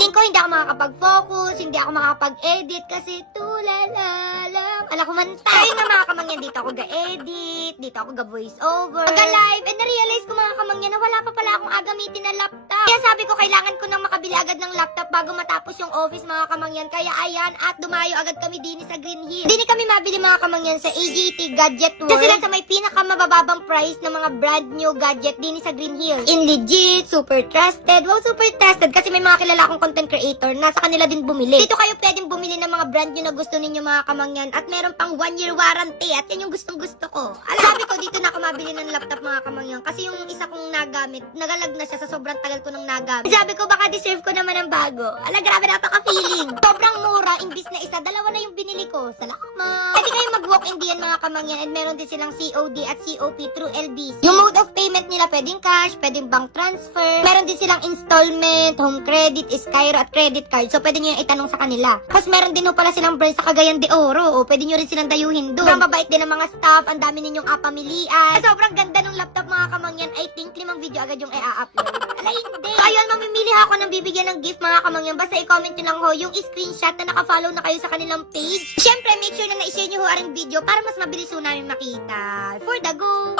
Feeling ko hindi ako makakapag-focus, hindi ako makakapag-edit kasi tulala lang. Ala ko man tayo. Kaya nga mga kamangyan, dito ako ga-edit, dito ako ga-voice over, ga-live, and na-realize ko mga kamangyan na wala pa pala akong agamitin na laptop. Kaya sabi ko kailangan ko nang makabili agad ng laptop bago matapos yung office mga kamangyan. Kaya ayan, at dumayo agad kami din sa Green Hill. Hindi kami mabili mga kamangyan sa AGT Gadget World. Kasi lang sa may pinakamabababang price ng mga brand new gadget din sa Green Hill. In legit, super trusted. Wow, super trusted kasi may mga kilala akong content creator na sa kanila din bumili. Dito kayo pwedeng bumili ng mga brand new na gusto ninyo mga kamangyan at meron pang 1-year warranty at yan yung gustong gusto ko. Sabi ko dito na ako mabili ng laptop mga kamangyan kasi yung isa kong nagamit, nagalag na siya sa sobrang tagal ko nang nagamit. Sabi ko baka deserve ko naman ng bago. Ala, grabe napaka-feeling. Sobrang mura, imbis na isa, dalawa na yung binili ko. Salamat. Pwede kayo mag-walk-in diyan mga kamangyan and meron din silang COD at COP through LBC. Yung mode of payment nila pwedeng cash, pwedeng bank transfer. Meron din silang installment, home credit, Skyro at credit card. So pwede nyo yung itanong sa kanila. Tapos meron din pala silang branch sa Cagayan de Oro. O pwede nyo rin silang dayuhin doon. Sobrang mabait din ang mga staff. Ang dami ninyong apamilian. Sobrang ganda ng laptop mga kamangyan. I think 5 video agad yung i-upload. Ala hindi. So ayun, mamimili ako ng bibigyan ng gift mga kamangyan. Basta i-comment nyo lang ho yung screenshot na naka-follow na kayo sa kanilang page. Syempre make sure na na-share nyo ho ang video para mas mabilis ho namin makita. For the go!